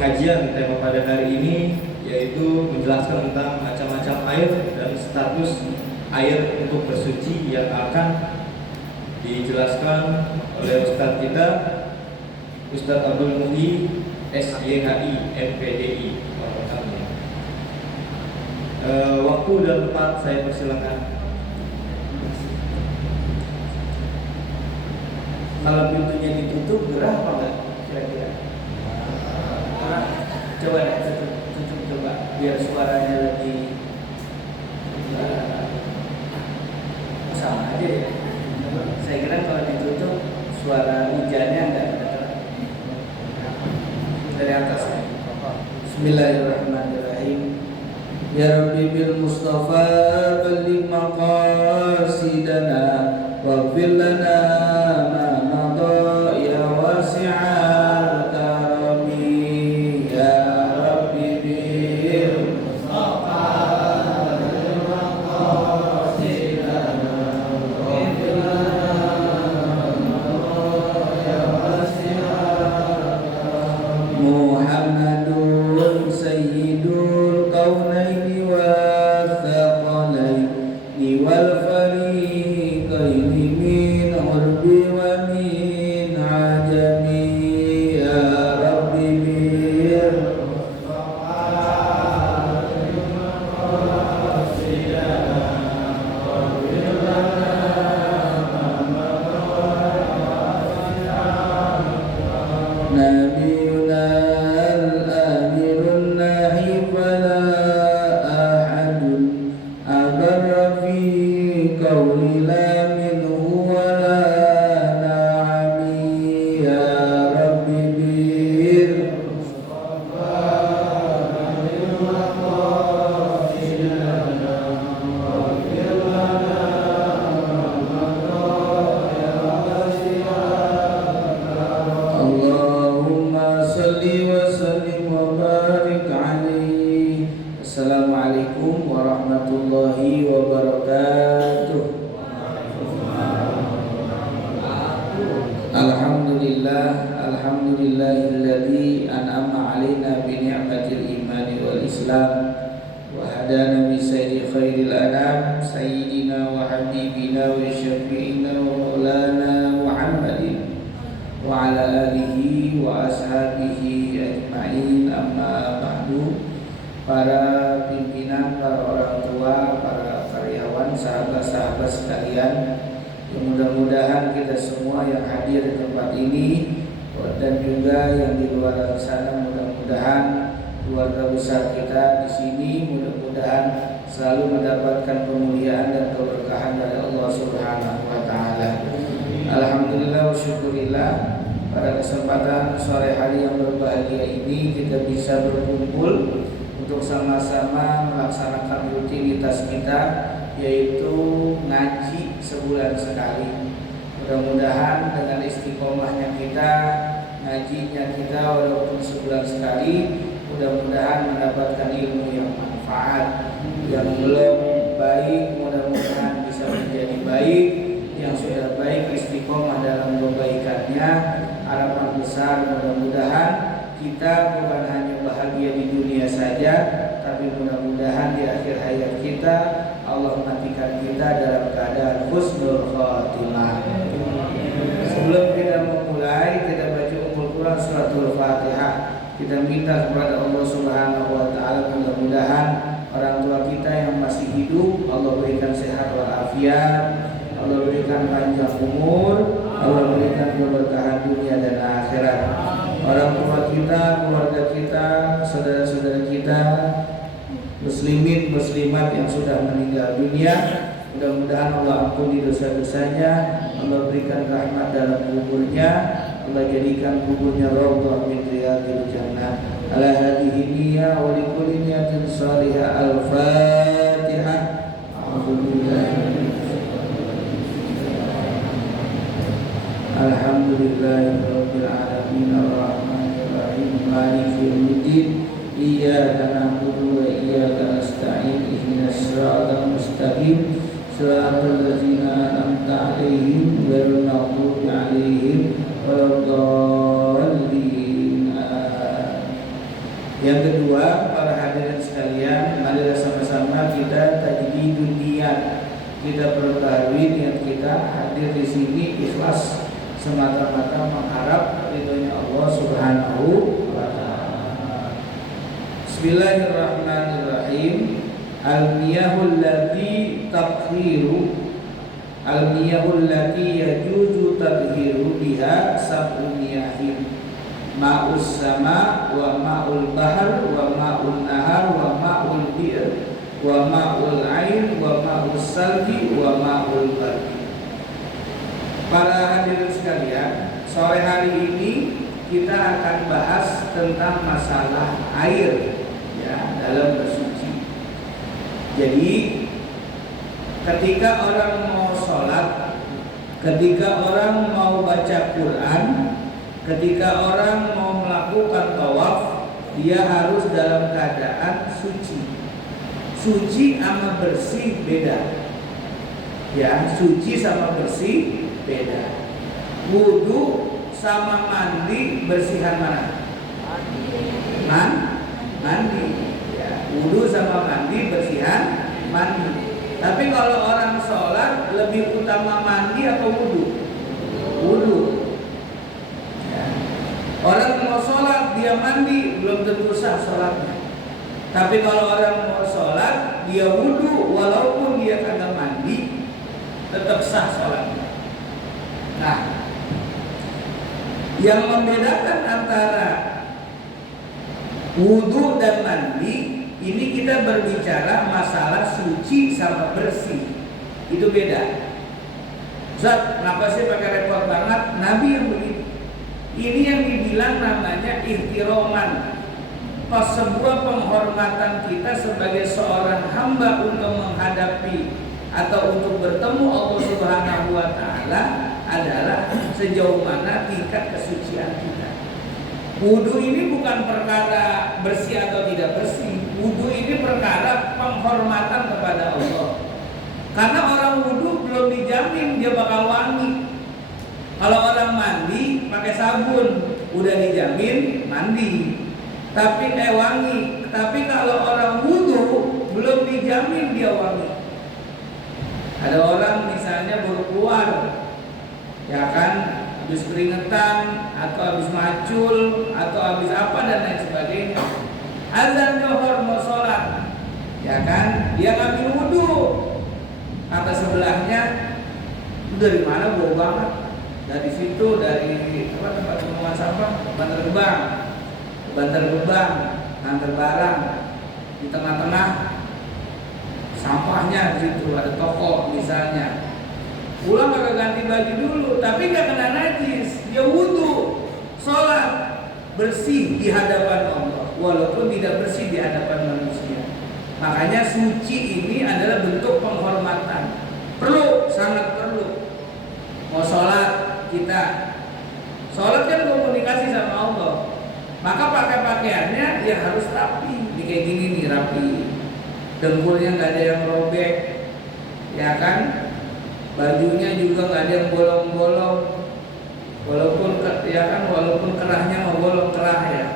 Pengajian tema pada hari ini yaitu menjelaskan tentang macam-macam air dan status air untuk bersuci yang akan dijelaskan oleh Ustadz kita, Ustadz Abdul Muhi SYHI MPDI. Waktu dan tempat saya persilakan. Kalau pintunya ditutup gerah apa enggak kira-kira? Coba deh tutup coba biar suaranya lebih sama aja ya. Saya kira kalau ditutup suara hujannya enggak ada dari atas ya. Bismillahirrahmanirrahim. Ya Rabbi bil Mustafa balligh maqasidana waghfir lana ma madha ya wasi'al karami ya Rabbi bil Mustafa balligh maqasidana waghfir lana ma madha ya wasi'al karami Muhammadun sayyidul kaunaini wa thaqalaini wal fariqaini min urbi wa min ajami ya Rabbi bil Nabiyuna al-amirun nahi fala ahadun abarra fi qawli la minhu wa la na'ami ya Rabbi bil Allahumma salli wa sallim wa barik alaihi. Assalamualaikum warahmatullahi wabarakatuh. Alhamdulillahilladzi an'ama alaina bi ni'matil imani wal islam wa hadana bi sayyidi khairil anam sayyidina wa habibina wa syafi'ina wa maulana Muhammadin wa ala alihi wa ashabihi ajma'in, amma ba'du. Para pimpinan, para orang tua, para karyawan, sahabat-sahabat sekalian, yang mudah-mudahan kita semua yang hadir di tempat ini dan juga yang di luar sana, mudah-mudahan keluarga besar kita di sini mudah-mudahan selalu mendapatkan kemuliaan dan keberkahan dari Allah Subhanahu wa taala. Alhamdulillah wa syukurillah, pada kesempatan sore hari yang berbahagia ini kita bisa berkumpul untuk sama-sama melaksanakan rutinitas kita, yaitu ngaji sebulan sekali. Mudah-mudahan dengan istiqomahnya kita, ngajinya kita walaupun sebulan sekali, mudah-mudahan mendapatkan ilmu yang manfaat. Yang belum baik mudah-mudahan bisa menjadi baik, yang sudah baik istiqomah dalam kebaikannya. Harapan besar mudah-mudahan kita bukan hanya bahagia di dunia saja, tapi mudah-mudahan di akhir hayat kita Allah matikan kita dalam keadaan husnul khatimah. Sebelum kita memulai, kita baca Ummul Quran suratul Fatihah. Kita minta kepada Allah Subhanahu wa taala, mudah-mudahan orang tua kita yang masih hidup Allah berikan sehat walafiat, Allah berikan panjang umur, Allah berikan keberkahan dunia dan akhirat. Orang tua kita, keluarga kita, saudara-saudara kita, muslimin muslimat yang sudah meninggal dunia, mudah-mudahan Allah ampuni dosa-dosanya, Allah berikan rahmat dalam kuburnya, Allah jadikan kuburnya raudhah min riyadil jannah. Ala hadhihi niyyah wa likulli niyatin salihah. Al-Fatihah. Alhamdulillahirabbil alamin arrahmanir rahim maliki yaumiddin iyyaka na'budu wa iyyaka nasta'in ihdinas siratal mustaqim siratal ladzina an'amta 'alaihim ghairil maghdubi 'alaihim waladdallin. Yang kedua, para hadirin sekalian, marilah sama-sama kita tajdidun niat. Kita perbaharui niat kita hadir di sini ikhlas semata-mata mengharap ridhonya Allah Subhanahu wa taala. Bismillahirrahmanirrahim. Al-miyahul lati tathiru, al-miyahul lati yajuzu tadhiru biha sab'u miyahin. Ma'us sama wa ma'ul bahar wa ma'ul nahar wa ma'ul bir wa ma'ul air wa ma'ul salji wa ma'ul bardi. Para hadirin sekalian, sore hari ini kita akan bahas tentang masalah air ya dalam bersuci. Jadi ketika orang mau sholat, ketika orang mau baca Quran, ketika orang mau melakukan tawaf, dia harus dalam keadaan suci. Suci sama bersih beda. Ya, suci sama bersih beda. Wudu sama mandi bersihan mana? Mandi. Ya, wudu sama mandi bersihan mandi. Tapi kalau orang sholat lebih utama mandi atau wudu? Wudu. Orang mau sholat dia mandi belum tentu sah sholatnya. Tapi kalau orang mau sholat dia wudu walaupun dia kagak mandi tetap sah sholatnya. Nah, yang membedakan antara wudu dan mandi ini kita berbicara masalah suci sama bersih. Itu beda. Ustaz, kenapa sih pakai repot banget? Nabi yang begitu. Ini yang dibilang namanya ihtiroman, sebuah penghormatan kita sebagai seorang hamba untuk menghadapi atau untuk bertemu Allah Subhanahu wa taala adalah sejauh mana tingkat kesucian kita. Wudu ini bukan perkara bersih atau tidak bersih. Wudu ini perkara penghormatan kepada Allah. Karena orang wudu belum dijamin dia bakal wangi. Kalau orang mandi pakai sabun, udah dijamin mandi, tapi wangi. Tapi kalau orang wudu belum dijamin dia wangi. Ada orang misalnya baru keluar, ya kan, habis keringetan atau habis macul atau habis apa dan lain sebagainya. Azan Zuhur mau sholat, ya kan, dia ngambil wudu. Kata sebelahnya, itu dari mana bau banget? Dari situ, dari tempat pembuangan sampah, Bantar Gebang, nganter barang di tengah-tengah sampahnya di situ ada toko misalnya. Pulang kagak ganti baju dulu, tapi nggak kena najis, dia wudu, sholat bersih di hadapan Allah, walaupun tidak bersih di hadapan manusia. Makanya suci ini adalah bentuk penghormatan. Perlu, sangat perlu. Mau sholat kita sholat kan komunikasi sama Allah, maka pakai pakaiannya yang harus rapi. Ini kayak gini nih, rapi, dengkulnya nggak ada yang robek, ya kan, bajunya juga nggak ada yang bolong-bolong, walaupun ya kan, walaupun kerahnya mau bolong kerah ya,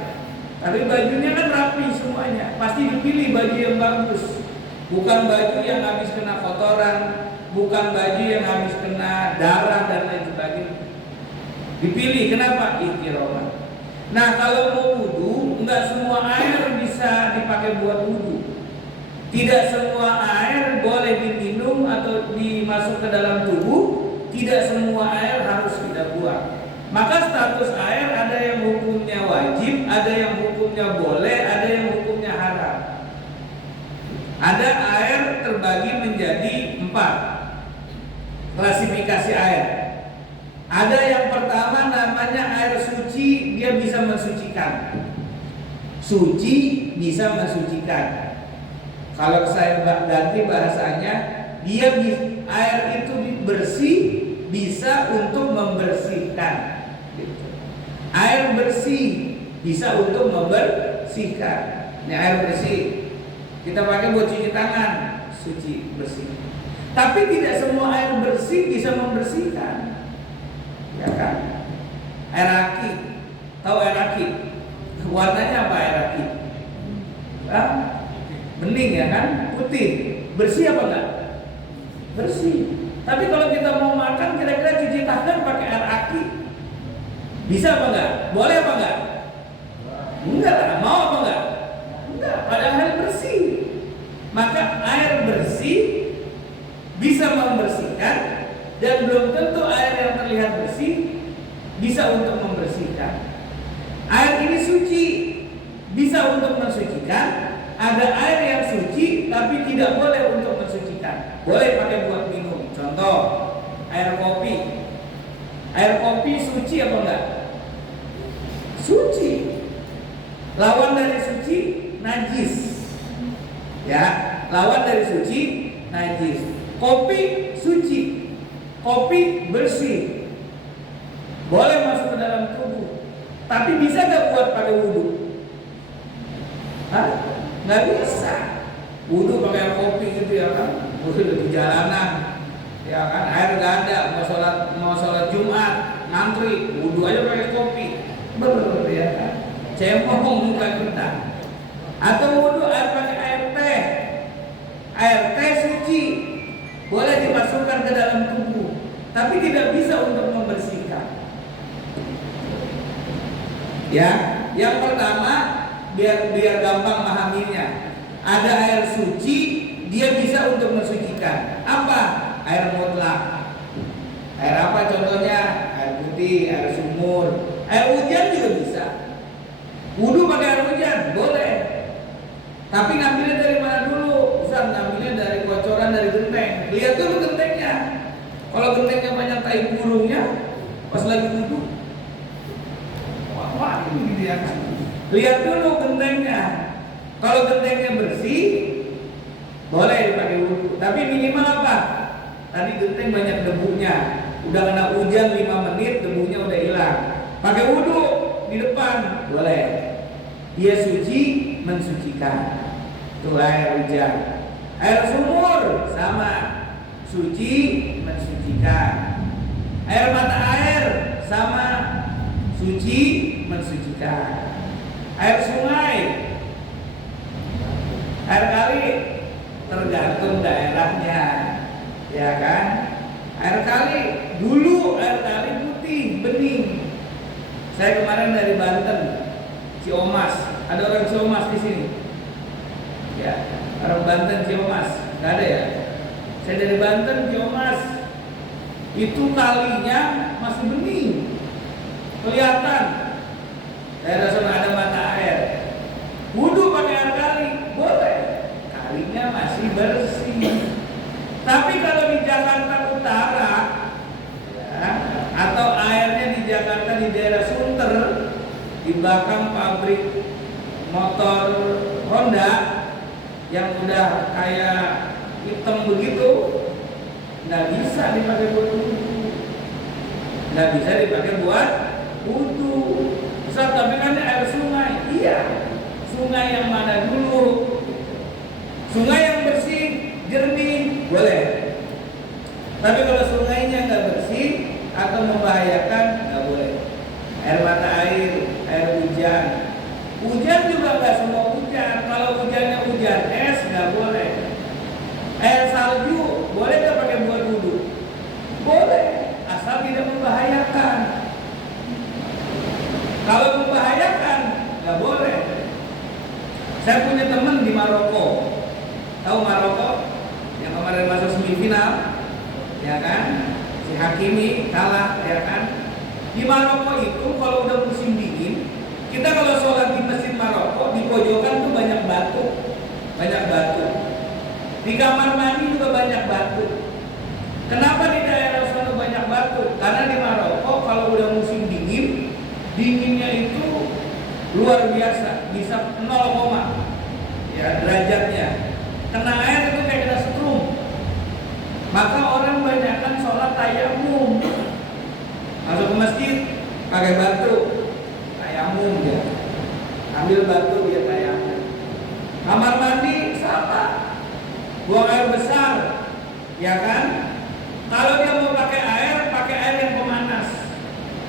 tapi bajunya kan rapi semuanya. Pasti dipilih baju yang bagus, bukan baju yang habis kena kotoran, bukan baju yang habis kena darah dan lain sebagainya. Dipilih, kenapa? Ihtiroman. Nah, kalau mau wudu, enggak semua air bisa dipakai buat wudu. Tidak semua air boleh diminum atau dimasuk ke dalam tubuh. Tidak semua air harus kita buang. Maka status air ada yang hukumnya wajib, ada yang hukumnya boleh, ada yang hukumnya haram. Ada air terbagi menjadi 4 klasifikasi air. Ada yang pertama namanya air suci, dia bisa mensucikan. Suci bisa mensucikan. Kalau saya ganti bahasanya, dia air itu bersih, bisa untuk membersihkan. Air bersih bisa untuk membersihkan. Ini air bersih, kita pakai buat cuci tangan, suci, bersih. Tapi tidak semua air bersih bisa membersihkan. Ya kan? Air aki, tahu air aki? Warnanya apa air aki? ya kan, putih, bersih apa enggak? Bersih. Tapi kalau kita mau makan, kira-kira cuci tangan pakai air aki, bisa apa enggak? Boleh apa enggak? Enggak lah. Mau apa enggak? Enggak. Padahal air bersih. Maka air bersih bisa membersihkan, dan belum tentu air yang terlihat bersih bisa untuk membersihkan. Air ini suci, bisa untuk mensucikan. Ada air yang suci tapi tidak boleh untuk mensucikan. Boleh pakai buat minum. Contoh, air kopi. Air kopi suci apa enggak? Suci. Lawan dari suci, najis. Ya, lawan dari suci, najis. Kopi suci. Kopi bersih. Boleh masuk ke dalam tubuh. Tapi bisa nggak buat pakai wudhu? Hah? Nggak bisa. Wudhu pakai air kopi gitu ya kan? Wudhu di jalanan, ya kan? Air nggak ada. Mau sholat Jumat, ngantri, wudhu aja pakai kopi. Bener ya kan? Cemong bukan kentang. Atau wudhu air pakai air teh. Air teh suci, boleh dimasukkan ke dalam tubuh, tapi tidak bisa untuk membersihkan. Ya, yang pertama biar gampang memahaminya. Ada air suci, dia bisa untuk mensucikan. Apa? Air mutlak. Air apa contohnya? Air putih, air sumur, air hujan juga bisa. Wudhu pakai air hujan, boleh. Tapi ngambilnya dari mana dulu? Ustaz, ngambilnya dari kocoran dari genteng. Lihat dulu gentengnya. Kalau gentengnya banyak tai burungnya, pas lagi wudhu, wah ini dia kan. Lihat dulu gentengnya. Kalau gentengnya bersih, boleh dipakai wudhu. Tapi minimal apa? Tadi genteng banyak debunya. Udah kena hujan 5 menit, debunya udah hilang. Pakai wudhu di depan, boleh. Dia suci, mensucikan. Itu air hujan. Air sumur sama, suci, mensucikan. Air mata air sama, suci, mensucikan. Air sungai, air kali, tergantung daerahnya, ya kan? Air kali, dulu air kali putih, bening. Saya kemarin dari Banten, Ciomas, ada orang Ciomas di sini. Ya, orang Banten Ciomas, nggak ada ya? Saya dari Banten Ciomas, itu kalinya masih bening, kelihatan. Daerah sana ada mata air. Wudhu pakai air kali, boleh. Kalinya masih bersih. Tapi kalau di Jakarta Utara, ya, atau airnya di Jakarta di daerah Sunter, di belakang pabrik motor Honda yang udah kayak hitam begitu, nggak bisa dipakai buat wudhu. Nggak bisa dipakai buat wudhu. Ustaz, tapi kan air sungai. Iya, sungai yang mana dulu? Sungai yang bersih, jernih, boleh. Tapi kalau sungainya nggak bersih atau membahayakan, nggak boleh. Air mata air hujan. Hujan juga nggak semua hujan. Kalau hujannya hujan es, nggak boleh. Air salju, boleh nggak pakai buat wudhu? Boleh, asal tidak membahayakan. Kalau membahayakan, nggak boleh. Saya punya teman di Maroko. Tahu Maroko? Yang kemarin masuk semifinal, ya kan? Si Hakimi kalah, ya kan? Di Maroko itu kalau udah musim dingin, kita kalau sholat di masjid Maroko, di pojokan tuh banyak batu. Banyak batu. Di kamar mandi juga banyak batu. Kenapa di daerah sana banyak batu? Karena di Maroko kalau udah musim dingin, dinginnya itu luar biasa, bisa 0, ya derajatnya. Kena air itu kayak kena setrum. Maka orang banyakkan sholat tayamum. Masuk ke masjid pakai batu, tayamum ya. Ambil batu dia tayamum. Kamar mandi sama, buang air besar, ya kan? Kalau dia mau pakai air yang pemanas.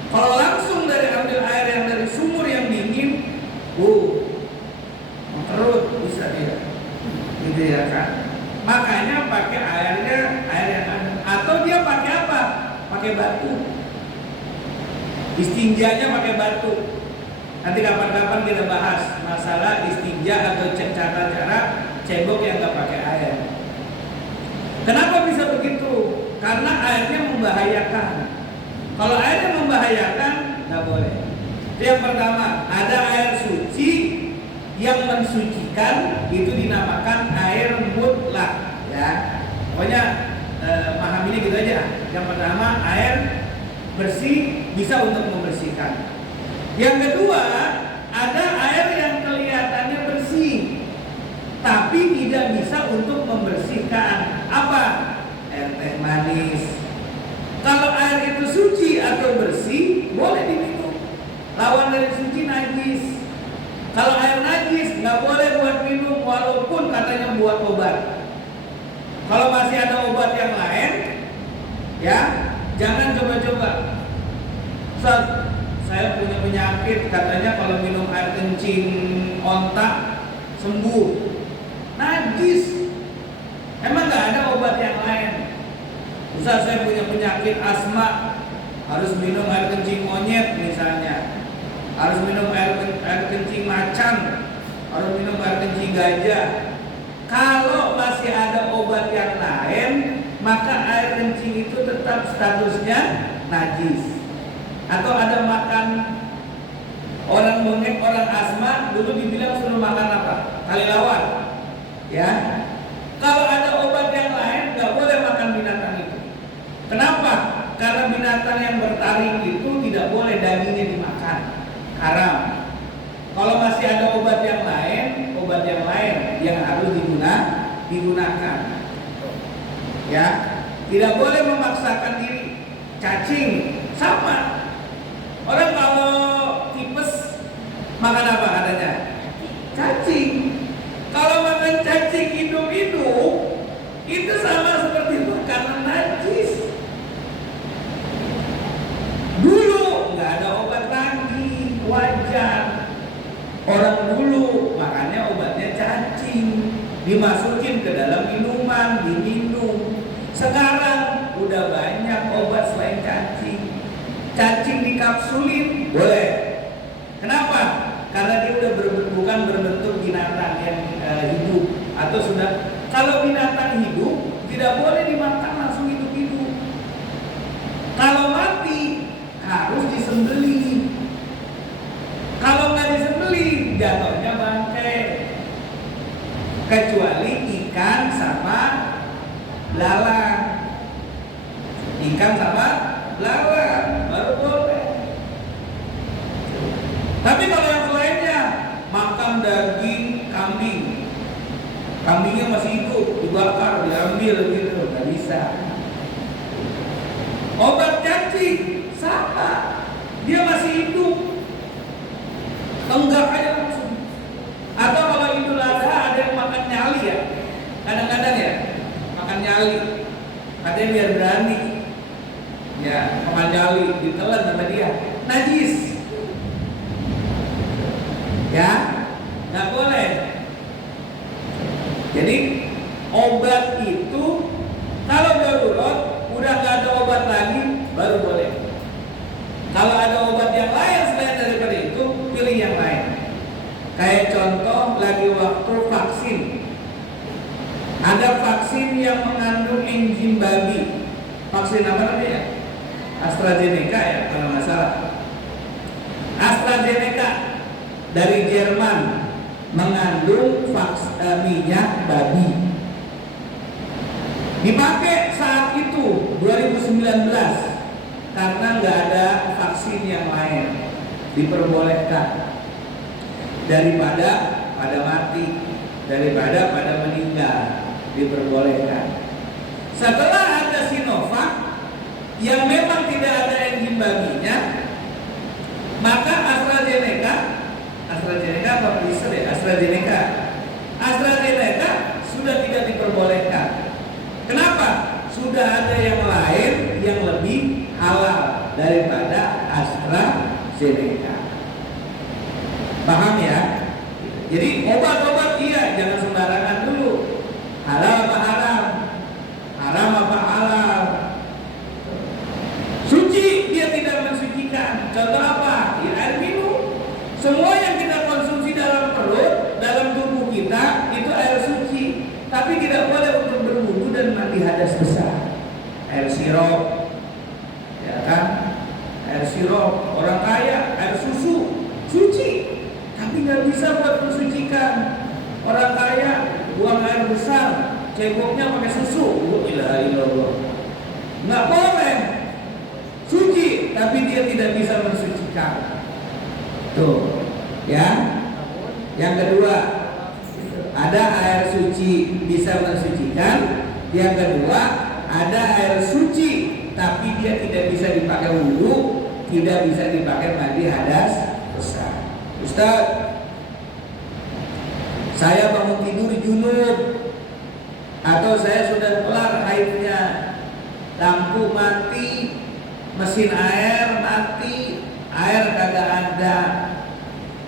Kalau langsung dari ambil air yang dari sumur yang dingin, terus bisa dia, gitu ya Istinjanya pakai batu. Nanti kapan-kapan kita bahas masalah istinja atau cara-cara cebok yang nggak pakai air. Kenapa bisa begitu? Karena airnya membahayakan. Kalau airnya membahayakan, nggak boleh. Itu yang pertama. Ada air suci yang mensucikan, itu dinamakan air mutlak. Ya, pokoknya paham ini gitu aja. Yang pertama, air bersih bisa untuk membersihkan. Yang kedua, ada air yang kelihatannya bersih tapi tidak bisa untuk membersihkan. Apa? Air teh manis. Kalau air itu suci atau bersih, boleh diminum. Lawan dari suci najis. Kalau air najis nggak boleh buat minum, walaupun katanya buat obat. Kalau masih ada obat yang lain, ya jangan coba-coba. Ustaz, saya punya penyakit, katanya kalau minum air kencing onta sembuh. Najis. Emang nggak ada obat yang lain? Ustaz, saya punya penyakit asma, harus minum air kencing monyet misalnya, harus minum air kencing macan, harus minum air kencing gajah. Kalau masih ada obat yang lain, maka air kencing itu tetap statusnya najis. Atau ada makan orang bengek, orang asma, dulu dibilang suruh makan apa? Kelelawar. Ya. Kalau ada obat yang lain, nggak boleh makan binatang itu. Kenapa? Karena binatang yang bertaring itu tidak boleh dagingnya dimakan. Haram. Kalau masih ada obat yang lain yang harus digunakan. Ya, tidak boleh memaksakan diri. Cacing sama. Orang kalau tipes makan apa katanya? Cacing. Kalau makan cacing hidup-hidup, itu sama seperti makanan najis. Dulu nggak ada obat lagi, wajar. Orang dulu makannya obatnya cacing, dimasukin ke dalam minuman, diminum. Sekarang udah banyak obat selain cacing. Cacing dikapsulin boleh. Kenapa? Karena dia udah bukan berbentuk binatang yang hidup atau sudah. Kalau binatang hidup tidak boleh dimakan langsung hidup-hidup. Kalau mati harus disembelih. Kalau nggak disembelih jatuhnya bangkai. Kecuali ikan sama belalang. Ikan sama belalang baru boleh. Tapi kalau yang lainnya makan daging kambing, kambingnya masih hidup, dibakar, diambil gitu, nggak bisa. Obat cacing sama, dia masih hidup, enggak aja langsung. Atau kalau Idul Adha ada yang makan nyali ya, kadang-kadang ya makan nyali, katanya biar berani. Ya, makan nyali ditelan sama dia, najis. Ya, nggak boleh. Jadi obat itu kalau darurat udah nggak ada obat lagi baru boleh. Kalau ada obat yang lain selain daripada itu, pilih yang lain. Kayak contoh lagi waktu vaksin. Ada vaksin yang mengandung enzim babi. Vaksin apa namanya? AstraZeneca ya kalau nggak salah. AstraZeneca dari Jerman mengandung minyak babi. Dipakai saat itu 2019 karena nggak ada vaksin yang lain, diperbolehkan daripada pada mati, daripada pada meninggal, diperbolehkan. Setelah ada Sinovac yang memang tidak ada enzim babinya, maka AstraZeneca apa Pfizer ya? AstraZeneca sudah tidak diperbolehkan. Kenapa? Sudah ada yang lain yang lebih halal daripada AstraZeneca. Paham ya? Jadi obat-obat iya jangan sembarangan dulu. Halal apa haram? Haram apa halal? Suci dia tidak mensucikan. Contoh sirup, ya kan? Air sirup, orang kaya air susu suci, tapi nggak bisa buat mensucikan. Orang kaya buang air besar, ceboknya pakai susu, la ilaha illallah, nggak boleh. Suci, tapi dia tidak bisa mensucikan. Tuh, ya. Yang kedua, ada air suci bisa mensucikan. Yang kedua, ada air suci tapi dia tidak bisa dipakai wudu, tidak bisa dipakai mandi hadas besar. Ustaz, saya bangun tidur junub, atau saya sudah kelar haidnya, lampu mati, mesin air mati, air kagak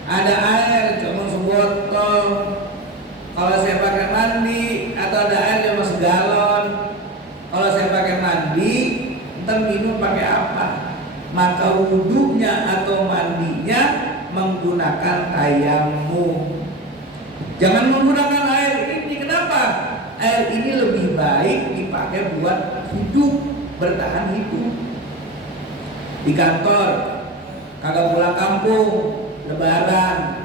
ada air cuma sebotol. Kalau saya pakai mandi, atau ada air cuma segalon. Kalau saya pakai mandi, ntar minum pakai apa? Maka wudhunya atau mandinya menggunakan tayamum. Jangan menggunakan air ini. Kenapa? Air ini lebih baik dipakai buat hidup, bertahan hidup. Di kantor, kagak pulang kampung, Lebaran,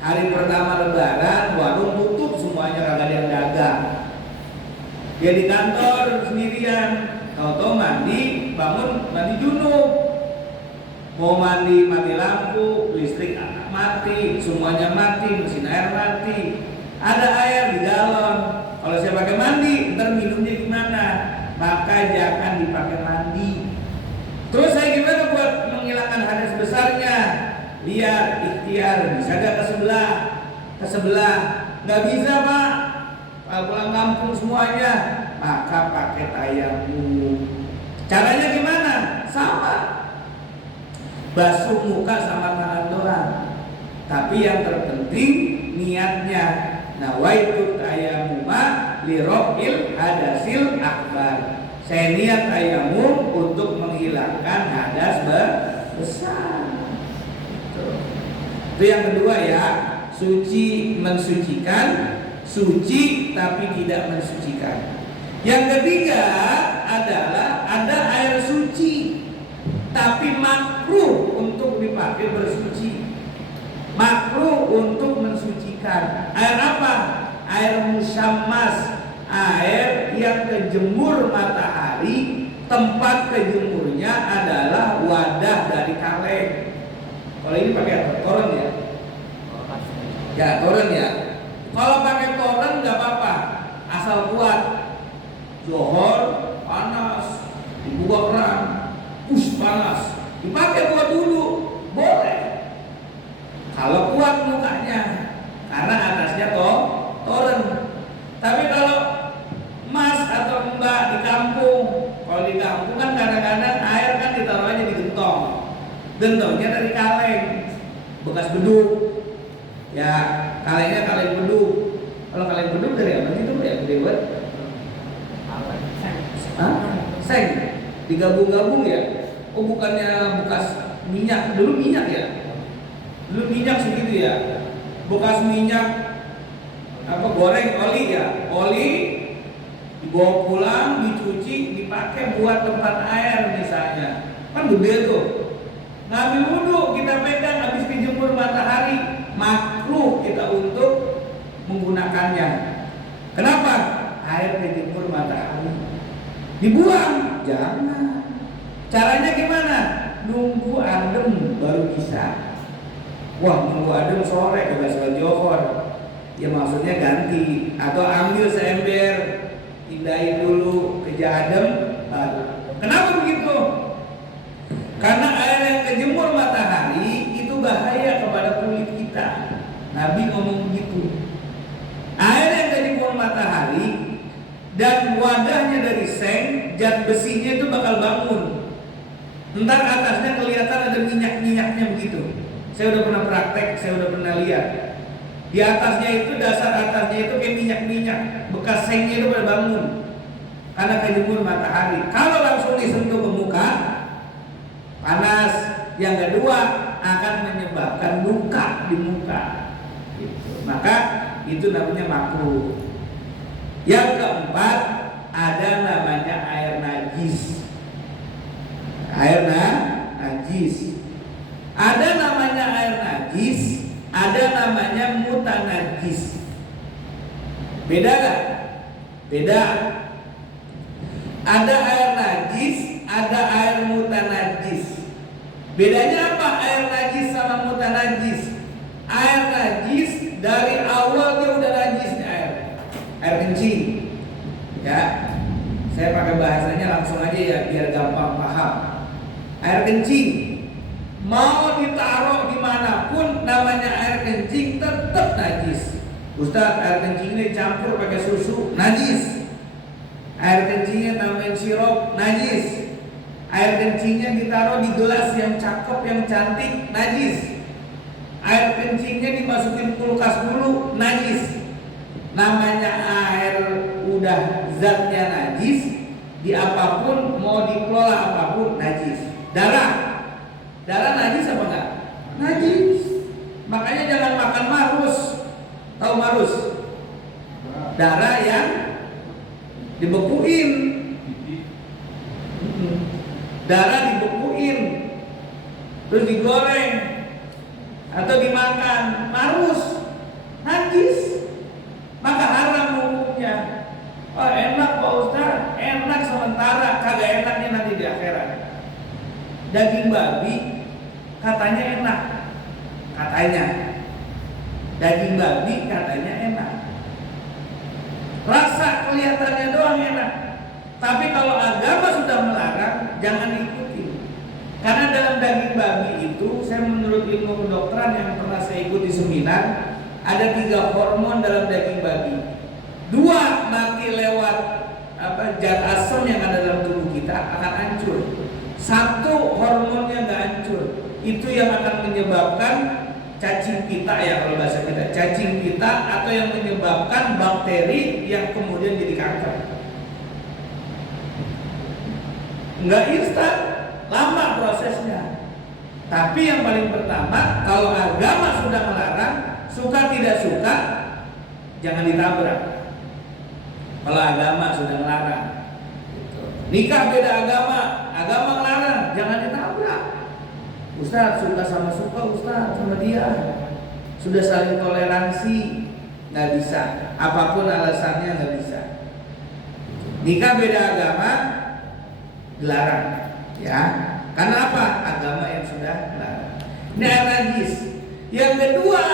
hari pertama Lebaran, warung tutup semuanya, kagak ada yang dagang. Dia di kantor sendirian, tahu-tahu mandi, bangun mandi junub. Mau mandi mati lampu, listrik mati, semuanya mati, mesin air mati. Ada air di galon. Kalau saya pakai mandi, ntar minumnya gimana? Maka jangan dipakai mandi. Terus saya gimana buat menghilangkan hadas besarnya? Lihat, ikhtiar, bisa gak ke sebelah? Nggak bisa, Pak. Kalau pulang kampung semuanya, maka pakai tayamum. Caranya gimana? Sama. Basuh muka sama tangan doang. Tapi yang terpenting niatnya. Nawaitu tayamuma lirofil hadasil akbar. Saya niat tayamum untuk menghilangkan hadas besar. Itu yang kedua ya, suci mensucikan, suci tapi tidak mensucikan. Yang ketiga adalah ada air suci tapi makruh untuk dipakai bersuci, makruh untuk mensucikan. Air apa? Air musyammas, air yang kejemur matahari. Tempat kejemurnya adalah wadah dari kaleng. Kalau ini pakai apa? Toren ya? Ya, toren ya. Kalau pakai toren nggak apa-apa, asal kuat. Johor panas, dibuka keran, panas, dipakai buat dulu, boleh. Kalau kuat mukanya, karena atasnya toren. Tapi kalau mas atau mbak di kampung, kalau di kampung kan kadang-kadang air kan ditaruh aja di gentong. Gentongnya dari kaleng, bekas beduk. Ya, kalengnya kaleng beduk. Kalau kaleng beduk dari apa sih itu ya? Gede banget. Seng. Digabung-gabung ya? Oh, bukannya bekas minyak. Dulu minyak ya? Dulu minyak segitu ya? Bekas minyak apa goreng oli ya? Oli dibawa pulang, dicuci, dipakai buat tempat air misalnya. Kan gede tuh. Ngambil wudhu, kita pegang habis dijemur matahari, makruh kita untuk menggunakannya. Kenapa? Air dijemur matahari dibuang, jangan. Caranya gimana? Nunggu adem baru bisa. Wah, nunggu adem sore kagak sholat Johor. Ya maksudnya ganti atau ambil seember, pindahin dulu ke adem baru. Kenapa begitu? Karena air yang kejemur matahari itu bahaya kepada kulit kita. Nabi ngomong begitu. Air yang kejemur matahari dan wadahnya dari seng, zat besinya itu bakal bangun. Entar atasnya kelihatan ada minyak-minyaknya begitu. Saya udah pernah praktek, saya udah pernah lihat. Di atasnya itu, dasar atasnya itu kayak minyak-minyak, bekas sengnya itu pada bangun karena kejemur matahari. Kalau langsung disentuh ke muka, panas. Yang kedua akan menyebabkan luka di muka. Gitu. Maka itu namanya makruh. Yang keempat ada namanya air najis. najis. Beda gak? Beda. Ada air najis, ada air mutanajis. Bedanya apa air najis sama mutanajis? Air najis dari awal dia udah najis nih air kencing. Ya, saya pakai bahasanya langsung aja ya biar gampang paham. Air kencing mau ditaruh dimanapun namanya air kencing tetap najis. Ustaz, air kencing ini campur pakai susu, najis. Air kencingnya tambahin sirup, najis. Air kencingnya ditaruh di gelas yang cakep, yang cantik, najis. Air kencingnya dimasukin kulkas dulu, najis. Namanya air udah zatnya najis, di apapun mau dikelola apapun najis. Darah najis apa enggak? Najis. Makanya jangan makan marus. Tahu marus? Darah yang dibekuin. Darah dibekuin terus digoreng atau dimakan, marus, najis, maka haram hukumnya. Oh enak Pak Ustaz, enak sementara, kagak enaknya nanti di akhirat. Daging babi katanya enak, katanya daging babi katanya enak, rasa kelihatannya doang enak. Tapi kalau agama sudah melarang, jangan ikuti. Karena dalam daging babi itu, saya menurut ilmu kedokteran yang pernah saya ikut di seminar, ada 3 hormon dalam daging babi. 2 mati lewat zat asam yang ada dalam tubuh kita akan hancur. 1 hormonnya nggak hancur. Itu yang akan menyebabkan cacing pita ya kalau bahasa kita, cacing pita atau yang menyebabkan bakteri yang kemudian jadi kanker. Enggak instan, lama prosesnya. Tapi yang paling pertama, kalau agama sudah melarang, suka tidak suka, jangan ditabrak. Kalau agama sudah melarang, nikah beda agama melarang, jangan ditabrak. Ustaz suka sama suka, Ustaz sama dia, sudah saling toleransi, nggak bisa. Apapun alasannya nggak bisa. Nikah beda agama dilarang, ya. Karena apa? Agama yang sudah dilarang. Ini air najis. Yang kedua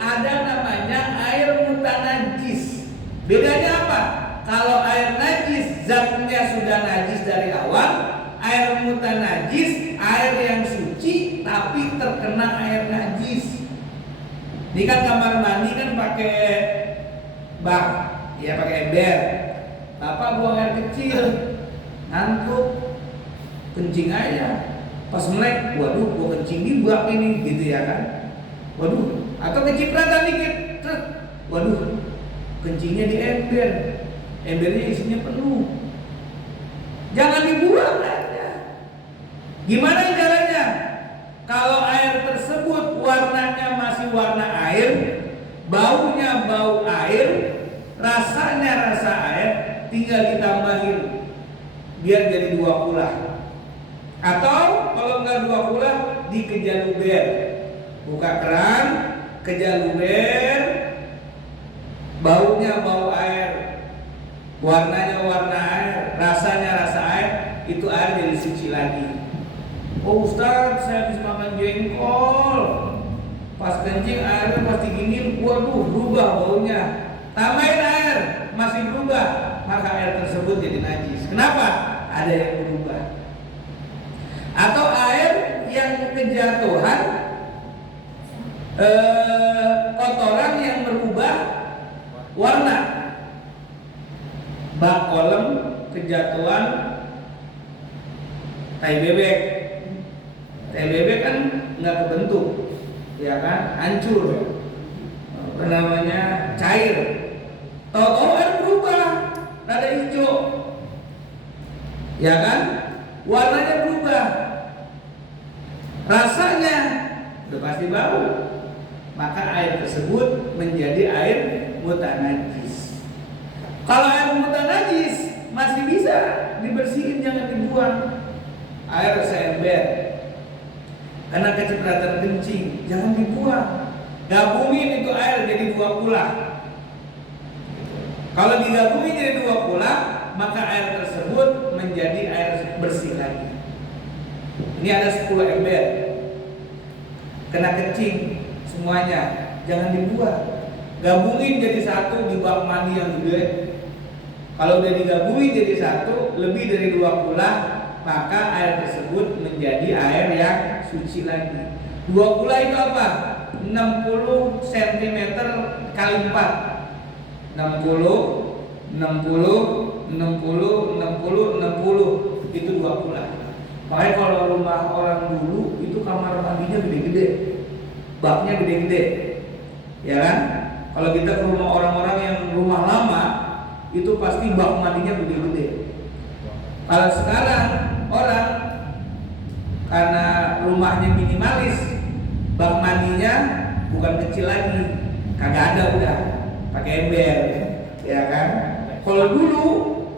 ada namanya air mutanajis. Bedanya apa? Kalau air najis zatnya sudah najis dari awal, air mutanajis air yang suci tapi terkena air najis. Ini kan kamar mandi kan pakai bak, ya pakai ember. Bapak buang air kecil, ngantuk, kencing aja. Pas melek, waduh, gua kencing di bak ini, gitu ya kan? Waduh, atau kecipratan dikit, waduh, kencingnya di ember, embernya isinya penuh. Jangan dibuang aja. Gimana caranya? Kalau air tersebut warnanya masih warna air, baunya bau air, rasanya rasa air, tinggal ditambahin biar jadi 2 kulah. Atau kalau enggak 2 kulah, dikejar luber. Buka keran, kejar luber, baunya bau air, warnanya warna air, rasanya rasa air, itu air jadi suci lagi. Oh Ustaz, saya habis makan jengkol, pas kencing airnya pasti dingin, waduh berubah baunya. Tambahin air, masih berubah, maka air tersebut jadi najis. Kenapa? Ada yang berubah. Atau air yang kejatuhan kotoran yang berubah warna. Bak kolam kejatuhan tai bebek. Tai bebek kan nggak kebentuk, ya kan? Hancur. Apa namanya? Cair. Tahu-tahu air berubah, rada hijau, ya kan? Warnanya berubah, rasanya udah pasti bau. Maka air tersebut menjadi air mutanajis. Kalau air mutanajis masih bisa dibersihin, jangan dibuang. Air seember karena kecipratan kencing, jangan dibuang. Gabungin itu air jadi 2 kula. Kalau digabungin jadi 2 kula, maka air tersebut menjadi air bersih lagi. Ini ada 10 ember. Kena kecing semuanya, jangan dibuang. Gabungin jadi satu di bak mandi yang gede. Kalau udah digabungin jadi satu, lebih dari 2 kula, maka air tersebut menjadi air yang suci lagi. 2 kula itu apa? 60 cm kali 4. 60 itu 2 kula. Makanya kalau rumah orang dulu itu kamar mandinya gede-gede, baknya gede-gede, ya kan? Kalau kita ke rumah orang-orang yang rumah lama, itu pasti bak mandinya gede-gede. Kalau sekarang orang karena rumahnya minimalis, bak mandinya bukan kecil lagi, kagak ada udah, pakai ember, ya kan? Kalau dulu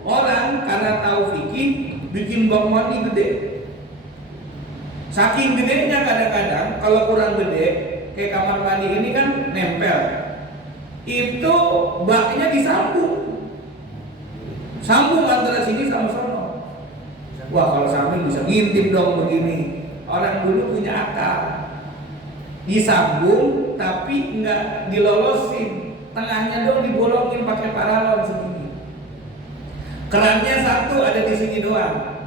orang karena tahu fikih bikin bak mandi gede. Saking gedenya kadang-kadang kalau kurang gede, kayak kamar mandi ini kan nempel, itu baknya disambung, sambung antara sini sama sono. Wah, kalau sambung bisa ngintip dong begini. Orang dulu punya akal, disambung tapi nggak dilolosin, tengahnya dong dibolongin pakai paralon segini. Kerannya satu ada di sini doang.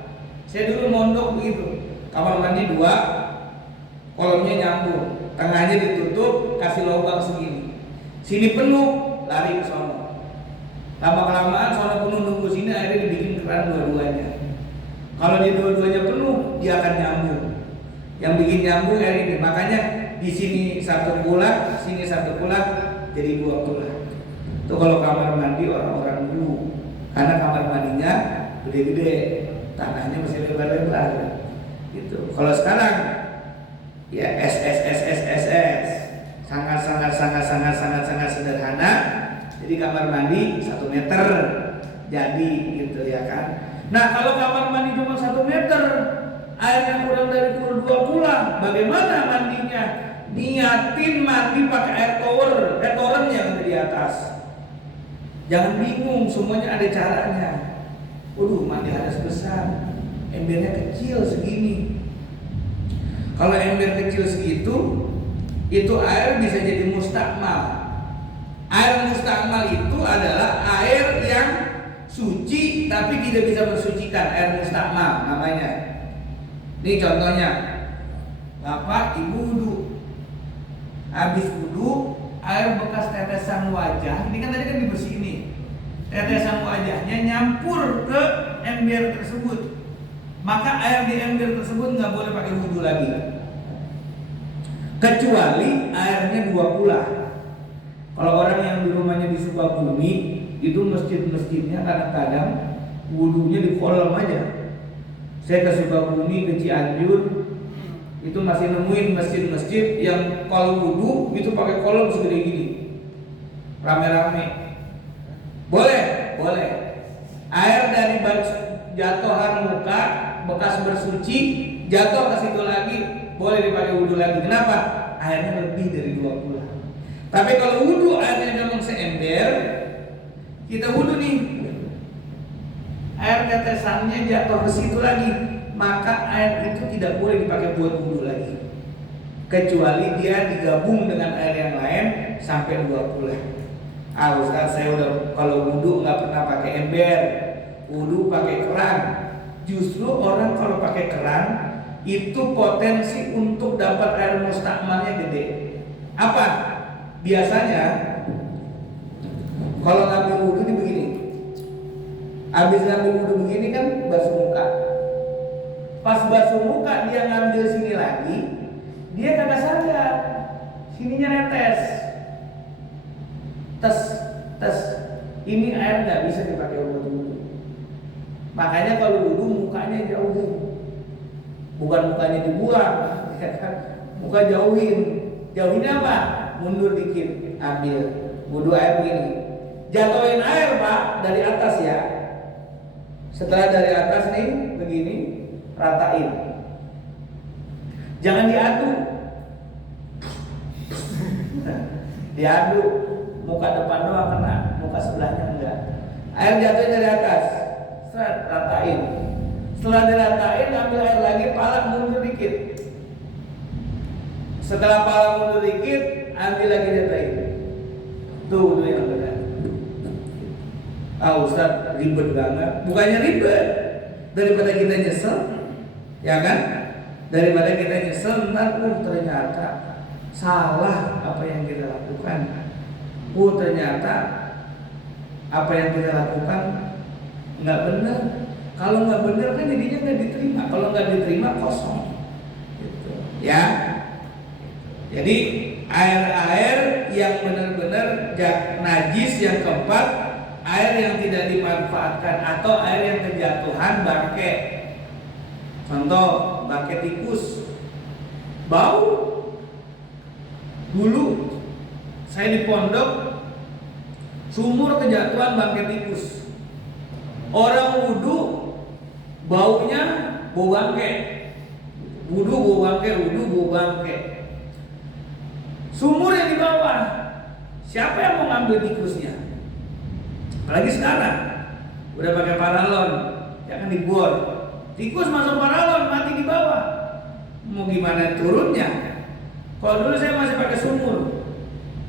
Saya dulu mondok begitu. Kamar mandi 2, kolomnya nyambung, tengahnya ditutup, kasih lubang segini. Sini penuh, lari ke sono. Lama-kelamaan sono penuh, nunggu sini akhirnya dibikin keran dua-duanya. Kalau di dua-duanya penuh, dia akan nyambung. Yang bikin nyambung air ini, makanya di sini 1 kula, sini 1 kula, jadi 2 kula. Itu kalau kamar mandi orang-orang dulu, karena kamar mandinya gede-gede, tanahnya masih lebar-lebar. Gitu. Kalau sekarang ya SSSSSS sangat sederhana. Jadi kamar mandi 1 meter jadi gitu ya kan. Nah, kalau kamar mandi cuma 1 meter, airnya kurang dari 2 kula, bagaimana mandinya? Niatin mandi pakai air tower yang ada di atas. Jangan bingung, semuanya ada caranya. Waduh, mandi hadas besar, embernya kecil segini. Kalau ember kecil segitu, itu air bisa jadi mustakmal. Air mustakmal itu adalah air yang suci tapi tidak bisa mensucikan, air mustakmal namanya. Ini contohnya, Bapak Ibu wudhu, habis wudhu, air bekas tetesan wajah, ini kan tadi kan dibersihin nih, tetesan wajahnya nyampur ke ember tersebut. Maka air di ember tersebut nggak boleh pakai wudhu lagi, kecuali airnya 2 kula. Kalau orang yang di rumahnya di Sukabumi, itu masjid-masjidnya kadang-kadang wudhunya di kolam aja. Saya ke Sukabumi, ke Cianjur, itu masih nemuin masjid-masjid yang kalau wudhu itu pakai kolam segede gini, rame-rame. Boleh. Air dari jatuhan muka bekas bersuci jatuh ke situ lagi, boleh dipakai wudhu lagi. Kenapa? Airnya lebih dari 2 kula. Tapi kalau wudhu airnya cuma seember, kita wudhu nih, air tetesannya jatuh ke situ lagi, maka air itu tidak boleh dipakai buat wudhu lagi, kecuali dia digabung dengan air yang lain sampai 2 kula. Ustaz, saya udah kalau wudhu nggak pernah pakai ember, wudhu pakai keran. Justru orang kalau pakai keran itu potensi untuk dapat air mustakmalnya gede. Apa? Biasanya kalau ngambil wudhu ini begini, habis ngambil wudhu begini kan basuh muka. Pas basuh muka dia ngambil sini lagi, dia kagak sadar, sininya netes. Tes, ini air nggak bisa dipakai buat wudhu. Makanya kalau wudhu mukanya jauhin, bukan mukanya dibuang, ya kan? Muka jauhin apa? Mundur dikit, ambil wudhu air begini, jatuhin air Pak dari atas ya. Setelah dari atas nih begini, ratain, jangan diaduk. Diaduk, muka depan doang kena, muka sebelahnya enggak. Air jatuh dari atas, seret, ratain. Setelah diratain, ambil air lagi, palak mundur dikit. Setelah palak mundur dikit, ambil lagi ratain. Tuh yang benar. Ustaz ribet banget. Bukannya ribet, daripada kita nyesel, ya kan? Daripada kita nyesel, ntar ternyata salah apa yang kita lakukan. Ternyata apa yang kita lakukan nggak benar. Kalau nggak benar kan jadinya nggak diterima. Kalau nggak diterima kosong. Gitu. Ya. Jadi air-air yang benar-benar najis yang keempat, air yang tidak dimanfaatkan atau air yang kejatuhan bangke. Contoh bangke tikus, bau. Dulu saya di pondok, sumur kejatuhan bangke tikus. Orang wudu baunya bau bangke. Wudu bau bangke, wudu bau bangke. Sumur yang di bawah, siapa yang mau ngambil tikusnya? Apalagi sekarang udah pakai paralon, jangan dibor. Tikus masuk paralon, mati di bawah. Mau gimana turunnya? Kalau dulu saya masih pakai sumur,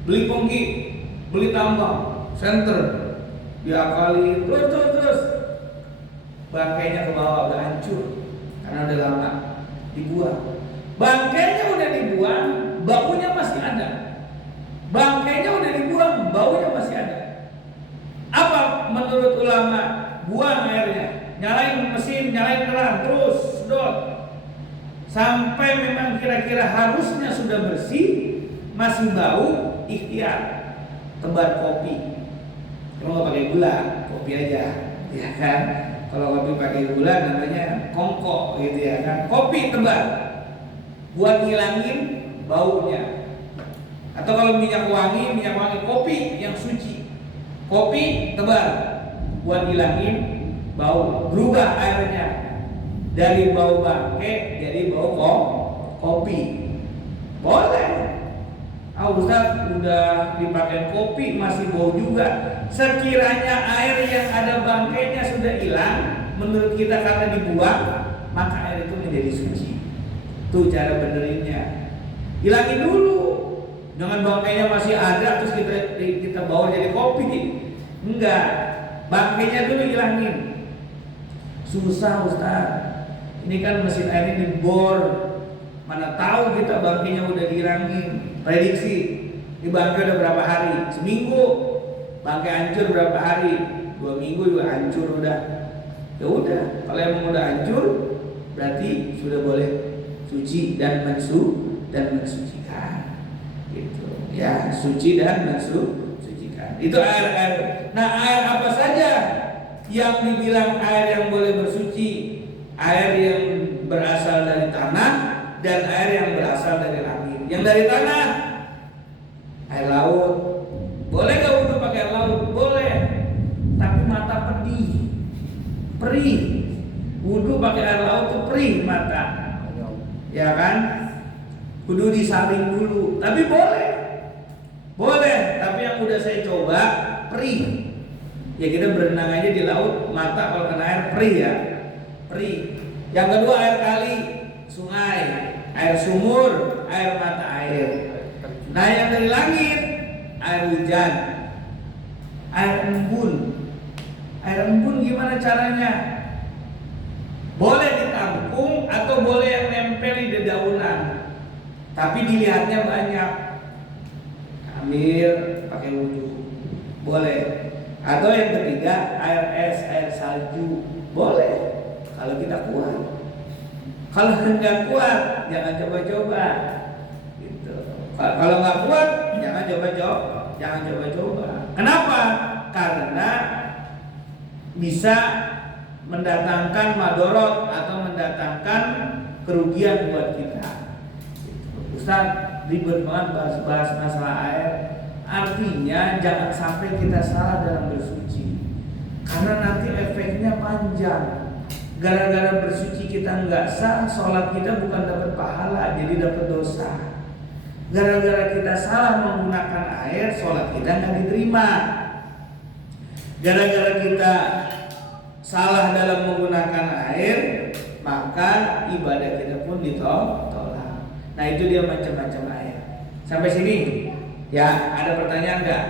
beli pongki, beli tambang, senter, diakali terus, bangkainya ke bawah udah hancur karena udah lama dibuang. Bangkainya udah dibuang, baunya masih ada. Bangkainya udah dibuang, baunya masih ada. Apa menurut ulama? Buang airnya, nyalain mesin, nyalain keran, terus sedot sampai memang kira-kira harusnya sudah bersih, masih bau, ikhtiar tebar kopi. Kalau nggak pakai gula, kopi aja, ya kan? Kalau kopi pakai gula namanya kongko, gitu ya kan? Kopi tebar, buat ngilangin baunya. Atau kalau minyak wangi kopi yang suci, kopi tebar, buat ngilangin bau. Berubah airnya dari bau bangke jadi bau kopi. Boleh. Ustaz udah dipakai kopi masih bau juga. Sekiranya air yang ada bangkainya sudah hilang, menurut kita karena dibuang, maka air itu menjadi suci. Itu cara benerinnya. Hilangin dulu. Jangan bangkainya masih ada terus kita bawa jadi kopi. Enggak. Bangkainya dulu hilangin. Susah Ustaz. Ini kan mesin air ini dibor. Mana tahu kita bangkainya udah dihilangin. Prediksi di bangkai udah berapa hari? Seminggu. Bangkai hancur berapa hari? 2 minggu juga hancur udah. Ya udah, kalau emang udah hancur berarti sudah boleh suci dan mensucikan. Gitu. Ya, suci dan mensucikan. Itu air. Nah, air apa saja yang dibilang air yang boleh bersuci? Air yang berasal dari tanah dan air yang berasal dari langit. Yang dari tanah, air laut. Boleh gak wudhu pakai air laut? Boleh. Tapi mata perih. Wudhu pakai air laut tuh perih mata. Ya kan? Kudu disaring dulu. Tapi boleh. Tapi yang udah saya coba perih. Ya kita berenang aja di laut, mata kalau kena air perih ya. Perih. Yang kedua air kali, sungai, air sumur, air mata air. Nah yang dari langit, air hujan, air embun. Air embun gimana caranya? Boleh ditampung atau boleh yang nempel di dedaunan. Tapi dilihatnya banyak. Ambil pakai wudhu, boleh. Atau yang ketiga air es, air salju, boleh. Kalau kita kuat. Kalau nggak kuat, jangan coba-coba. Gitu. Kalau nggak kuat, jangan coba-coba. Kenapa? Karena bisa mendatangkan madorot atau mendatangkan kerugian buat kita. Ustaz, ribet banget bahas masalah air. Artinya jangan sampai kita salah dalam bersuci, karena nanti efeknya panjang. Gara-gara bersuci kita nggak sah, sholat kita bukan dapat pahala, jadi dapat dosa. Gara-gara kita salah menggunakan air, sholat kita nggak diterima. Gara-gara kita salah dalam menggunakan air, maka ibadah kita pun ditolak. Nah itu dia macam-macam air. Sampai sini, ya ada pertanyaan nggak?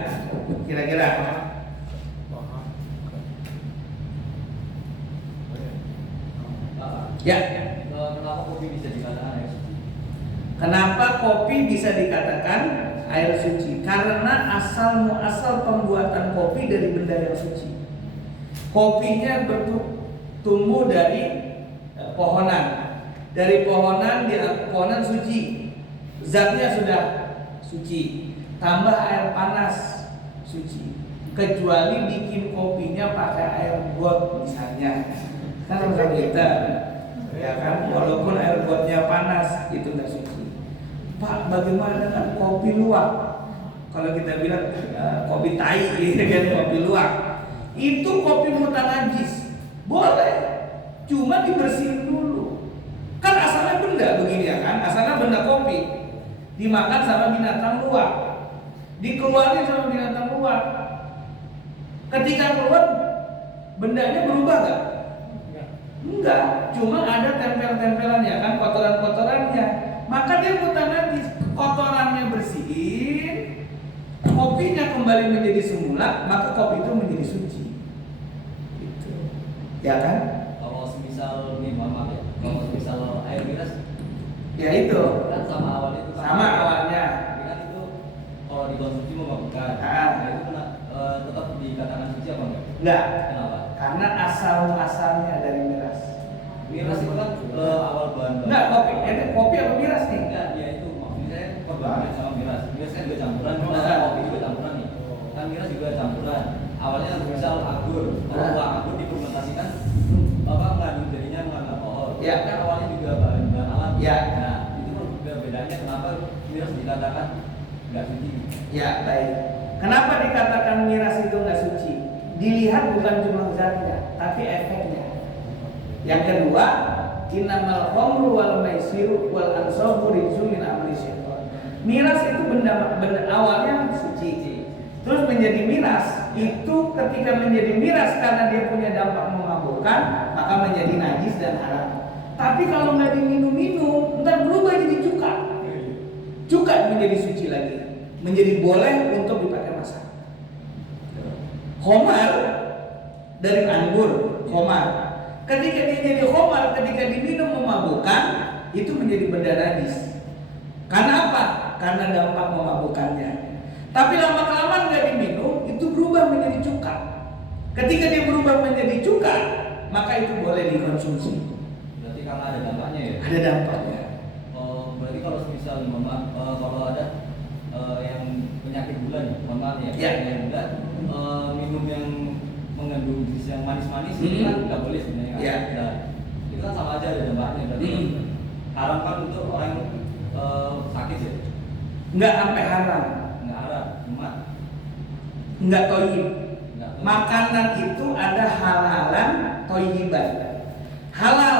Kira-kira? Ya. Kenapa kopi bisa dikatakan air suci? Kenapa kopi bisa dikatakan air suci? Karena asal muasal pembuatan kopi dari benda yang suci. Kopinya tumbuh dari pohonan. Dari pohonan pohonan suci. Zatnya sudah suci. Tambah air panas suci. Kecuali bikin kopinya pakai air got misalnya. Kan orang kita ya kan, walaupun air gotnya panas itu nggak suci. Pak, bagaimana dengan kopi luwak? Kalau kita bilang kopi tai gitu kan, kopi luwak itu kopi mutanajis, boleh, cuma dibersihin dulu. Kan asalnya benda begini ya kan, asalnya benda kopi dimakan sama binatang luwak, dikeluarin sama binatang luwak. Ketika keluar bendanya berubah gak? Enggak, cuma ada tempel-tempelan ya kan, kotoran-kotorannya. Maka dia mutanajis, kotorannya bersihin, kopinya kembali menjadi semula, maka kopi itu menjadi suci. Gitu. Ya kan? Kalau semisal nih, mohon maaf ya, kalau semisal air miras, Ya itu. kan sama awalnya itu. Sama awalnya. Tapi kan itu kalau dikonsumsi memabukkan. Ah. Nah itu tetap dikatakan suci apa enggak? Enggak. Kenapa? Karena asal-asalnya dari miras. Miras itu kan awal bahan. Enggak, kopi apa miras nih? Enggak, ya itu maksudnya perbandingan sama miras. Miras kan juga campuran, kopi juga campuran nih. Kan miras juga campuran. Awalnya misal anggur, kalau buah anggur difermentasikan, mengandung jadinya mengandung alkohol. Ya. Kan awalnya juga bahan alam. Ya. Nah itu bedanya kenapa miras dikatakan nggak suci? Ya, baik. Kenapa dikatakan miras itu nggak suci? Dilihat bukan cuma zatnya, tapi efeknya. Yang kedua, innamal khamru wal maisiru wal ansabu rijsun min amali syaitan. Miras itu benda awalnya suci. Terus menjadi miras, itu ketika menjadi miras karena dia punya dampak memabukkan, maka menjadi najis dan haram. Tapi kalau nggak diminum-minum, ntar berubah jadi cuka. Cuka menjadi suci lagi, menjadi boleh untuk dipakai masak. Khomar dari anggur, khomar. Ketika dia jadi khomar, ketika diminum memabukkan, itu menjadi benda najis. Karena apa? Karena dampak memabukkannya. Tapi lama-kelamaan nggak diminum, itu berubah menjadi cuka. Ketika dia berubah menjadi cuka, maka itu boleh dikonsumsi. Berarti karena ada dampaknya ya? Ada dampaknya. Oh, berarti kalau misal kalau ada yang penyakit gula nih, mohon maaf ya, Ya. yang gula, minum yang mengandung jus yang manis-manis itu kan nggak boleh sebenarnya. Ya. Nah, itu kan sama aja ada dampaknya. Berarti haram kan untuk orang sakit ya? Nggak sampai haram, Nggak haram, cuma nggak toyib. nggak tahu. Makanan itu ada halalan, toyiban. Halal,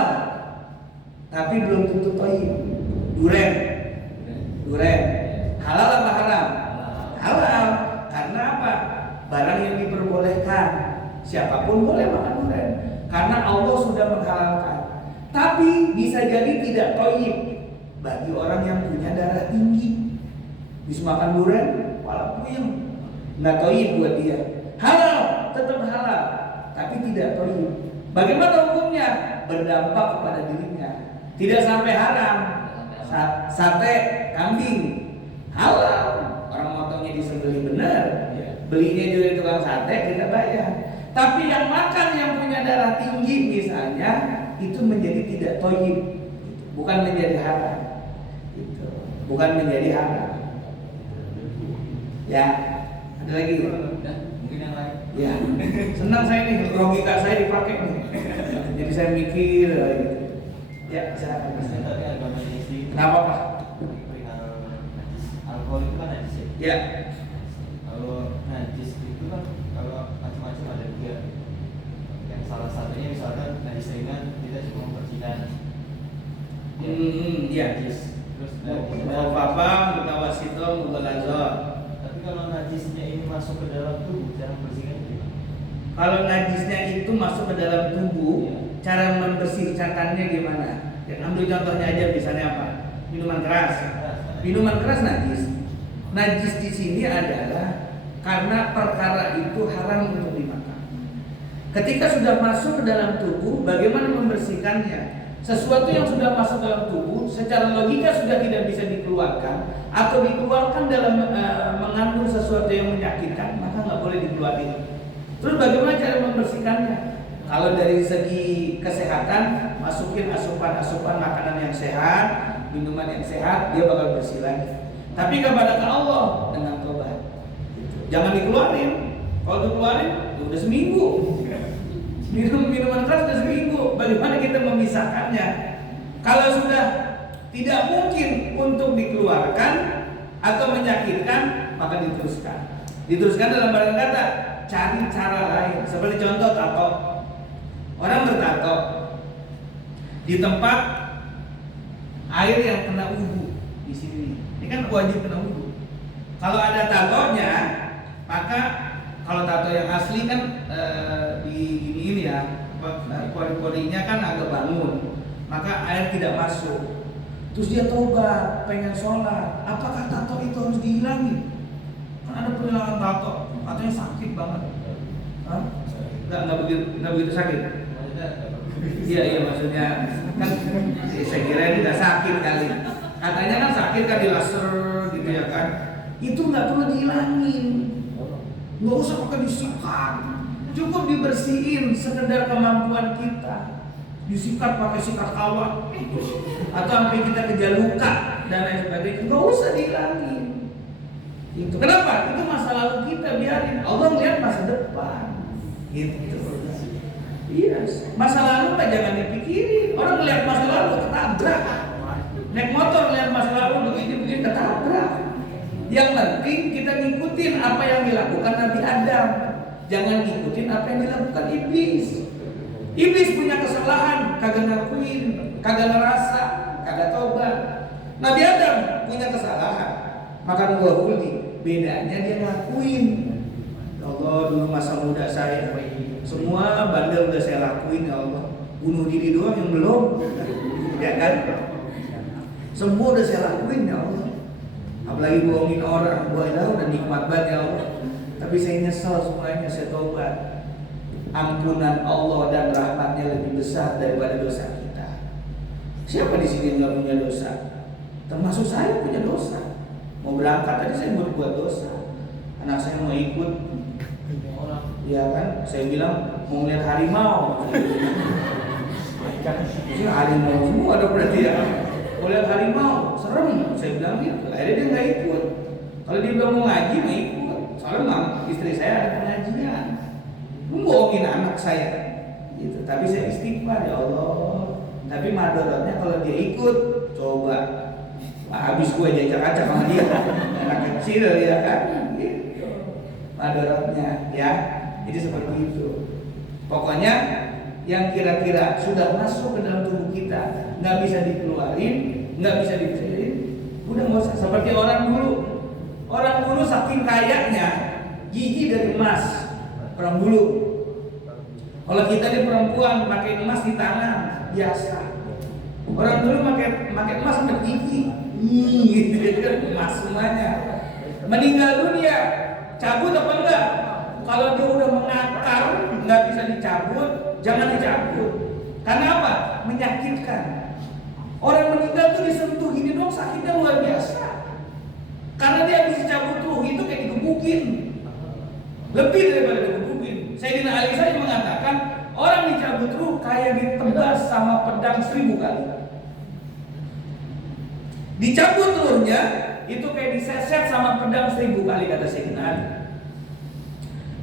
tapi belum tentu toyib. Duren, halal apa haram? Halal. Karena apa? Barang yang diperbolehkan. Siapapun boleh makan durian. Karena Allah sudah menghalalkan. Tapi bisa jadi tidak toyib bagi orang yang punya darah tinggi. Bisa makan durian, kepala puyeng, nggak toyib buat dia. Halal, tetap halal, tapi tidak toyib. Bagaimana hukumnya? Berdampak kepada dirinya. Tidak sampai haram. Sate kambing halal, orang motongnya disembelih benar, belinya juga di tukang sate kita bayar. Tapi yang makan yang punya darah tinggi misalnya, itu menjadi tidak toyib, bukan menjadi haram, gitu. Bukan menjadi haram. Ya, ada lagi? Dan mungkin yang lain. Ya, senang saya nih, logika saya dipakai nih. Jadi saya mikir, gitu. Ya, silakan. Saya tadi agak menyisi. Kenapa Pak? Perihal najis. Alkohol itu kan najis ya. Ya, Kalau najis itu kan kalau macam-macam ada juga. Yang salah satunya misalkan najis ringan kita cuma membersihkan. ya. Najis. Terus najis Mau apa? Mutawassit. atau mughalazah. Tapi kalau najisnya ini masuk ke dalam tubuh, cara membersihkannya gimana? Kalau najisnya itu masuk ke dalam tubuh, cara membersihkannya gimana? Ya, ambil contohnya aja, misalnya apa? Minuman keras. Minuman keras najis. Najis di sini adalah karena perkara itu haram untuk dimakan. Ketika sudah masuk ke dalam tubuh, bagaimana membersihkannya? Sesuatu yang sudah masuk dalam tubuh, secara logika sudah tidak bisa dikeluarkan, atau dikeluarkan dalam mengandung sesuatu yang menyakitkan, maka nggak boleh dikeluarkan. Terus bagaimana cara membersihkannya? Kalau dari segi kesehatan, masukin asupan-asupan makanan yang sehat, minuman yang sehat, dia bakal bersih lagi. Tapi kepada Allah dengan tobat. Jangan dikeluarin. Kalau dikeluarin, udah seminggu. Minuman keras sudah seminggu. Bagaimana kita memisahkannya? Kalau sudah tidak mungkin untuk dikeluarkan atau menyakitkan, maka diteruskan. Diteruskan dalam barang kata, cari cara lain. Seperti contoh tato. Orang bertato di tempat air yang kena wudu di sini. Ini kan wajib kena wudu. Kalau ada tatonya, maka kalau tato yang asli kan di ini ya, pori-porinya kan agak bangun, maka air tidak masuk. Terus dia tobat, pengen sholat. Apakah tato itu harus dihilangin? Kan ada penghilangan tato, katanya sakit banget. Hah? Nggak begitu sakit. Iya maksudnya kan saya kira ini nggak sakit kali. Katanya kan sakit kan di laser gitu ya kan. Itu nggak perlu dihilangin. Nggak usah pakai disikat, cukup dibersihin sekedar kemampuan kita. Disikat pakai sikat kawat, atau sampai kita kejar luka dan lain sebagainya, nggak usah dihilangin. Itu kenapa? Itu masa lalu kita, biarin. Allah melihat masa depan. Gitu. Iya, masa lalu mah jangan dipikirin. Orang melihat masa lalu ketabrak. Naik motor lihat masa lalu begini ketabrak. Yang penting kita ngikutin apa yang dilakukan Nabi Adam. Jangan ngikutin apa yang dilakukan iblis. Iblis punya kesalahan, kagak ngakuin, kagak ngerasa, kagak tobat. Nabi Adam punya kesalahan, makan buah huli. Bedanya dia ngakuin. Ya Allah, dulu masa muda saya semua bandel udah saya lakuin, ya Allah. Bunuh diri doang yang belum. Ya kan? Semua udah saya lakuin, ya Allah. Apalagi bohongin orang, udah nikmat banget, ya Allah. Tapi saya nyesel semuanya, saya tobat. Ampunan Allah dan rahmatnya lebih besar daripada dosa kita. Siapa di sini nggak punya dosa? Termasuk saya punya dosa. Mau berangkat tadi saya buat dosa. Anak saya mau ikut orang, ya kan? Saya bilang mau lihat harimau. Ini harimau semua ada berarti ya. Mau lihat harimau, serem. Saya bilang gitu. Akhirnya dia nggak ikut. Kalau dia bilang mau ngaji, mau ikut. Soalnya istri saya ada pengajian. Bohongin anak saya. Gitu. Tapi saya istighfar, ya Allah. Tapi madorotnya kalau dia ikut, coba. Habis gue jajak-jajak sama dia. Anak kecil ya kan. Gitu. Madorotnya ya. Jadi seperti itu. Pokoknya yang kira-kira sudah masuk ke dalam tubuh kita, nggak bisa dikeluarin, nggak bisa dibersihin, udah nggak usah. Seperti orang dulu saking kayanya gigi dari emas. Orang dulu, kalau kita di perempuan pakai emas di tangan biasa. Orang dulu pakai emas sampai gigi, gitu emas semuanya. Meninggal dunia, cabut apa enggak? Kalau dia udah mengakar, nggak bisa dicabut, jangan dicabut. Karena apa? Menyakitkan. Orang meninggal tuh disentuh gini dong, sakitnya luar biasa. Karena dia habis dicabut ruh itu kayak digebukin. Lebih daripada digebukin. Sayyidina Ali saja mengatakan orang dicabut ruh kayak ditebas sama pedang 1000 kali. Dicabut ruhnya itu kayak diseset sama pedang 1000 kali, kata Sayyidina Ali.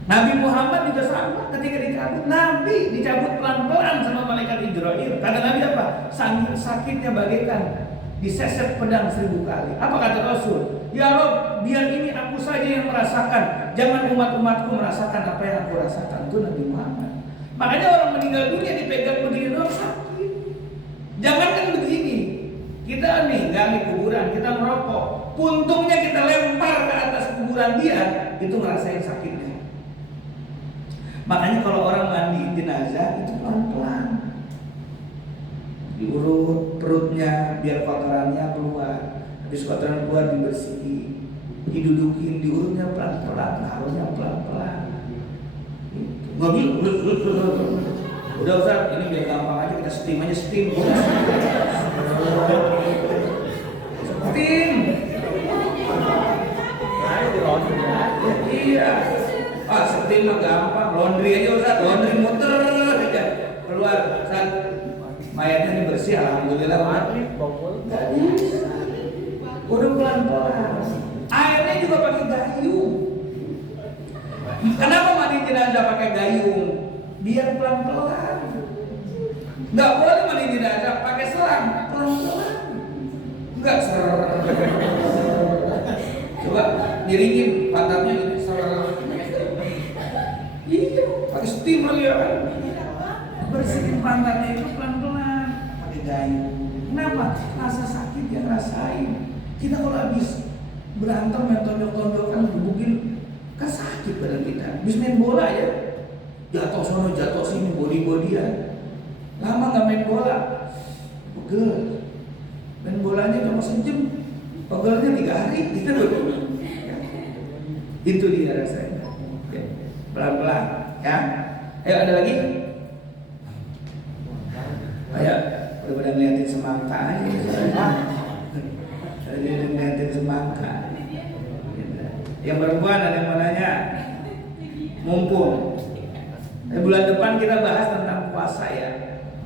Nabi Muhammad juga sama, ketika dicabut, Nabi dicabut pelan-pelan sama malaikat Jibril. Kata Nabi apa? Sakitnya bagaikan diseset pedang 1000 kali. Apa kata Rasul? Ya Rob, biar ini aku saja yang merasakan, jangan umat-umatku merasakan apa yang aku rasakan. Itu Nabi Muhammad. Makanya orang meninggal dunia dipegang begini doang sakit. Jangan kan begini. Kita nih gali kuburan, kita merokok, puntungnya kita lempar ke atas kuburan dia, itu ngerasain sakitnya. Makanya kalau orang mandi jenazah itu pelan-pelan, diurut perutnya biar kotorannya keluar, habis kotoran keluar dibersihin, didudukin, diurutnya pelan-pelan, taruhnya pelan-pelan. Nggak bilang, udah Ustaz, ini biar gampang aja kita steam aja steam. Steam. Iya. Ah, steam mah gampang, laundry aja Ustaz, laundry muter aja keluar Ustaz. Mayatnya ini bersih, alhamdulillah. Udah pelan-pelan. Airnya juga pakai gayung. Kenapa mandi jenazah pakai gayung? Biar pelan-pelan. Nggak boleh mandi jenazah pakai selang, pelan-pelan. Nggak ser. Coba miringin pantatnya ini ser. Iya, pakai steamer ya kan. Bersihin pantatnya itu pelan-pelan pakai gayung. Kenapa? Rasa sakit yang rasain. Kita kalau habis berantem yang tonjok-tonjokan gebukin kan sakit badan kita. Habis main bola ya, jatuh sono jatuh sini body-bodyan. Lama nggak main bola, pegel. Main bolanya cuma sejam, pegelnya 3 hari gitu loh. Itu dia rasanya. Ya, pelan-pelan ya. Ayo ada lagi? Ayo, udah ngeliatin semangka aja. Tadi ngeliatin semangka. Yang perempuan ada yang mau nanya? Mumpung bulan depan kita bahas tentang puasa ya.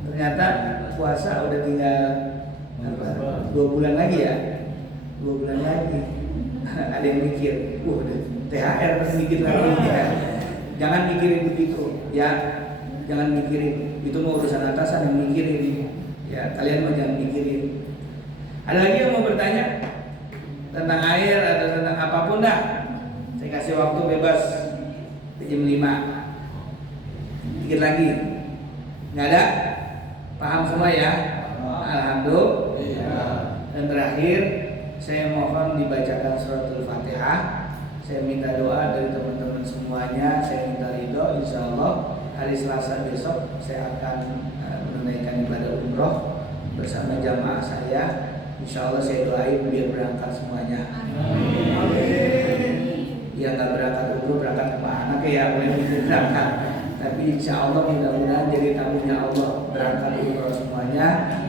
Ternyata puasa udah tinggal 2 bulan lagi ya. 2 bulan lagi. Ada yang mikir, udah THR sedikit lagi ya. Jangan mikirin begitu ya. Jangan mikirin, itu mau urusan atasan yang mikirin. Ya, kalian mah jangan mikirin. Ada lagi yang mau bertanya tentang air atau tentang apapun dah? Saya kasih waktu bebas jam 5. Dikit lagi. Nggak ada? Paham semua ya? Alhamdulillah. Dan terakhir, saya mohon dibacakan suratul Fatihah. Saya minta doa dari teman-teman semuanya. Saya minta ridho, insya Allah hari Selasa besok saya akan menunaikan ibadah umroh bersama jamaah saya. Insya Allah saya doain biar berangkat semuanya. Ya nggak berangkat umroh, berangkat kemana ya, boleh berangkat. Tapi insya Allah mudah-mudahan jadi tamunya Allah, berangkat umroh semuanya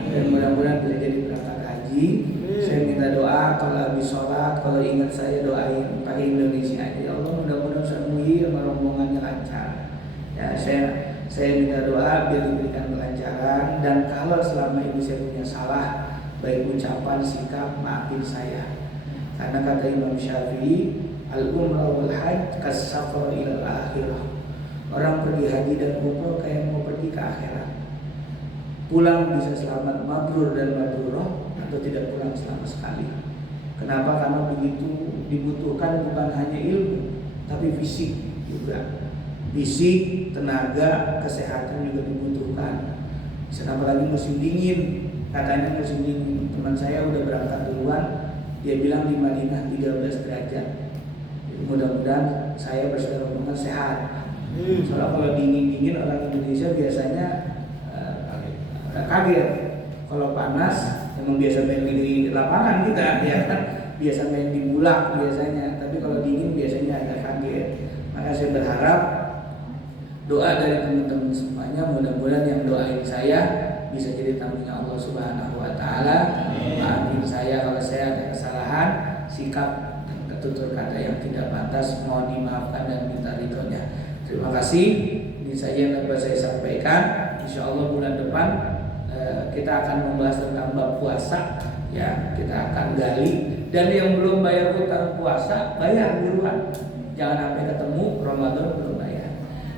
dan mudah-mudahan bisa jadi berangkat haji. Saya minta doa kalau habis sholat, kalau ingat saya doain pakai Indonesia aja. Ya Allah mudah-mudahan saya muhir rombongannya lancar. Ya saya minta doa biar diberikan kelancaran, dan kalau selama ini saya punya salah baik ucapan, sikap, maafin saya. Karena kata Imam Syafi'i, al-umrah wal hajj kas-safar ila al-akhirah. Orang pergi haji dan umrah kayak mau pergi ke akhirat. Pulang bisa selamat, mabrur dan mabrurah, atau tidak pulang sama sekali. Kenapa? Karena begitu dibutuhkan bukan hanya ilmu, tapi fisik juga. Fisik, tenaga, kesehatan juga dibutuhkan. Apalagi musim dingin. Katanya musim dingin, teman saya udah berangkat duluan. Dia bilang di Madinah 13 derajat. Mudah-mudahan saya bersama rombongan sehat. Soalnya kalau dingin-dingin orang Indonesia biasanya kaget. Kalau panas emang biasa main di lapangan kita ya kan, biasa main di bulak biasanya. Tapi kalau dingin biasanya agak kaget. Maka saya berharap doa dari teman-teman semuanya, mudah-mudahan yang doain saya bisa jadi tamunya Allah Subhanahu wa taala. Maafin saya kalau saya ada kesalahan, sikap dan ketutur kata yang tidak pantas, mohon dimaafkan dan minta ridhonya. Terima kasih. Ini saja yang dapat saya sampaikan. Insya Allah bulan depan kita akan membahas tentang bab puasa. Ya, kita akan gali. Dan yang belum bayar hutang puasa, bayar buruan. Jangan sampai ketemu Ramadan belum bayar.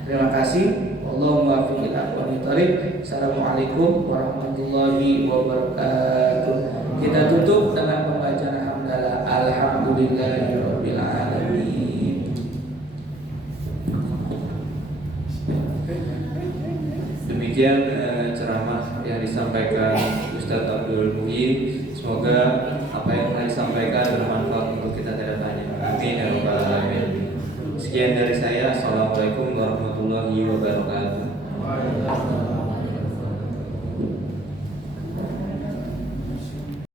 Terima kasih. Allahumma waffiq ila aqwamit thoriq. Assalamualaikum warahmatullahi wabarakatuh. Kita tutup dengan pembacaan hamdalah. Alhamdulillahirabbil alamin. Demikian ceramah yang disampaikan Ustadz Abdul Muhyi. Semoga apa yang telah disampaikan bermanfaat untuk kita ke depannya. Amin ya rabbal alamin. Sekian dari saya. Assalamualaikum warahmatullahi wabarakatuh.